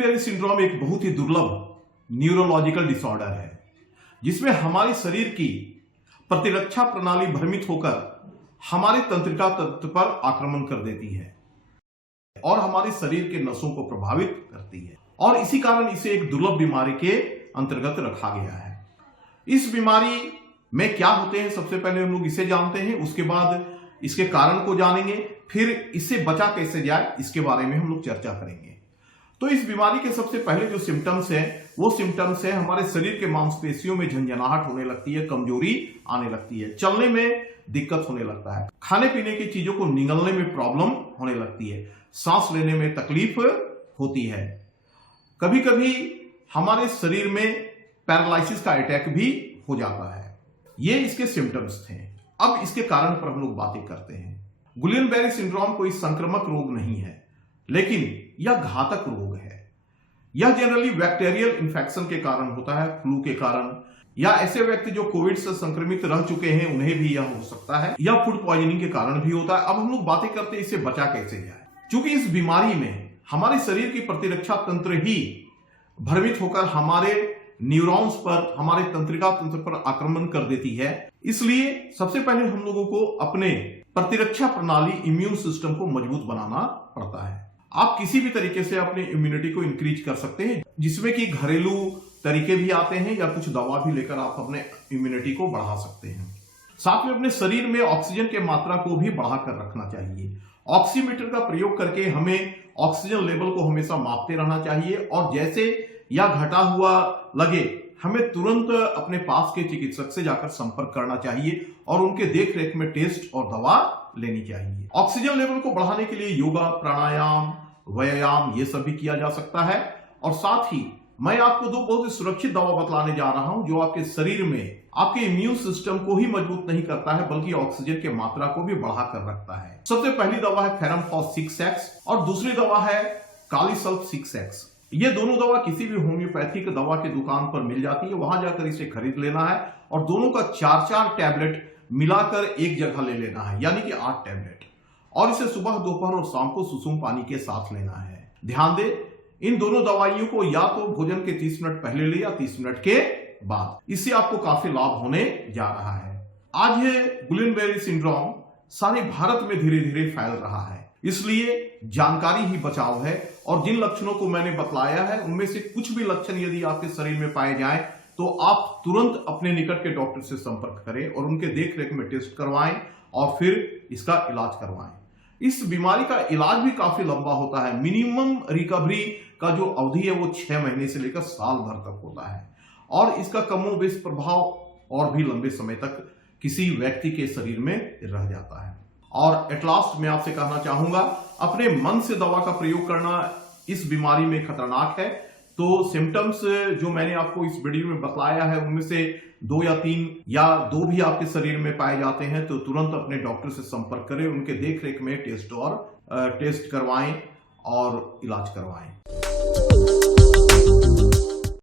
गुलियन-बेरी syndrome एक बहुत ही दुर्लभ न्यूरोलॉजिकल डिसऑर्डर है जिसमें हमारे शरीर की प्रतिरक्षा प्रणाली भ्रमित होकर हमारे तंत्रिका तंत्र पर आक्रमण कर देती है और हमारे शरीर के नसों को प्रभावित करती है और इसी कारण इसे एक दुर्लभ बीमारी के अंतर्गत रखा गया है। इस बीमारी में क्या होते हैं, सबसे पहले हम लोग इसे जानते हैं, उसके बाद इसके कारण को जानेंगे, फिर इससे बचा कैसे जाए इसके बारे में हम लोग चर्चा करेंगे। तो इस बीमारी के सबसे पहले जो सिम्टम्स है वो सिम्टम्स है हमारे शरीर के मांसपेशियों में झंझनाहट होने लगती है, कमजोरी आने लगती है, चलने में दिक्कत होने लगता है, खाने पीने की चीजों को निगलने में प्रॉब्लम होने लगती है, सांस लेने में तकलीफ होती है, कभी कभी हमारे शरीर में पैरालिसिस का अटैक भी हो जाता है। ये इसके सिम्टम्स थे। अब इसके कारण पर हम लोग बातें करते हैं। गुलियन-बेरी सिंड्रोम कोई संक्रामक रोग नहीं है, लेकिन यह घातक रोग है। यह जनरली बैक्टीरियल इन्फेक्शन के कारण होता है, फ्लू के कारण, या ऐसे व्यक्ति जो कोविड से संक्रमित रह चुके हैं उन्हें भी यह हो सकता है, या फूड पॉइजनिंग के कारण भी होता है। अब हम लोग बातें करते हैं इससे बचा कैसे जाए। क्योंकि इस बीमारी में हमारे शरीर की प्रतिरक्षा तंत्र ही भ्रमित होकर हमारे न्यूरॉन्स पर, हमारे तंत्रिका तंत्र पर आक्रमण कर देती है, इसलिए सबसे पहले हम लोगों को अपने प्रतिरक्षा प्रणाली, इम्यून सिस्टम को मजबूत बनाना पड़ता है। आप किसी भी तरीके से अपनी इम्यूनिटी को इंक्रीज कर सकते हैं, जिसमें कि घरेलू तरीके भी आते हैं या कुछ दवा भी लेकर आप अपने इम्यूनिटी को बढ़ा सकते हैं। साथ में अपने शरीर में ऑक्सीजन की मात्रा को भी बढ़ाकर रखना चाहिए। ऑक्सीमीटर का प्रयोग करके हमें ऑक्सीजन लेवल को हमेशा मापते रहना चाहिए और जैसे या घटा हुआ लगे हमें तुरंत अपने पास के चिकित्सक से जाकर संपर्क करना चाहिए और उनके देखरेख में टेस्ट और दवा लेनी चाहिए। ऑक्सीजन लेवल को बढ़ाने के लिए योगा, प्राणायाम, व्यायाम ये सब भी किया जा सकता है। और साथ ही मैं आपको दो बहुत ही सुरक्षित दवा बतलाने जा रहा हूं जो आपके शरीर में आपके इम्यून सिस्टम को ही मजबूत नहीं करता है बल्कि ऑक्सीजन की मात्रा को भी बढ़ाकर रखता है। सबसे पहली दवा है फेरमफॉस 6x और दूसरी दवा है कालीसल्फ 6x। ये दोनों दवा किसी भी होम्योपैथिक दवा की दुकान पर मिल जाती है, वहां जाकर इसे खरीद लेना है और दोनों का 4-4 टैबलेट मिलाकर एक जगह ले लेना है, यानी कि 8 टैबलेट, और इसे सुबह, दोपहर और शाम को सुसुम पानी के साथ लेना है। ध्यान दें, इन दोनों दवाइयों को या तो भोजन के 30 मिनट पहले ले या 30 मिनट के बाद, इससे आपको काफी लाभ होने जा रहा है। आज ये गुलियन-बेरी सिंड्रोम सारे भारत में धीरे धीरे फैल रहा है, इसलिए जानकारी ही बचाव है। और जिन लक्षणों को मैंने बतलाया है उनमें से कुछ भी लक्षण यदि आपके शरीर में पाए जाएं तो आप तुरंत अपने निकट के डॉक्टर से संपर्क करें और उनके देखरेख में टेस्ट करवाएं और फिर इसका इलाज करवाएं। इस बीमारी का इलाज भी काफी लंबा होता है। मिनिमम रिकवरी का जो अवधि है वो 6 महीने से लेकर साल भर तक होता है और इसका कमोबेश प्रभाव और भी लंबे समय तक किसी व्यक्ति के शरीर में रह जाता है। और एट लास्ट मैं आपसे कहना चाहूंगा, अपने मन से दवा का प्रयोग करना इस बीमारी में खतरनाक है। तो सिम्टम्स जो मैंने आपको इस वीडियो में बतलाया है उनमें से 2 या 3 या 2 भी आपके शरीर में पाए जाते हैं तो तुरंत अपने डॉक्टर से संपर्क करें, उनके देखरेख में टेस्ट करवाएं और इलाज करवाएं।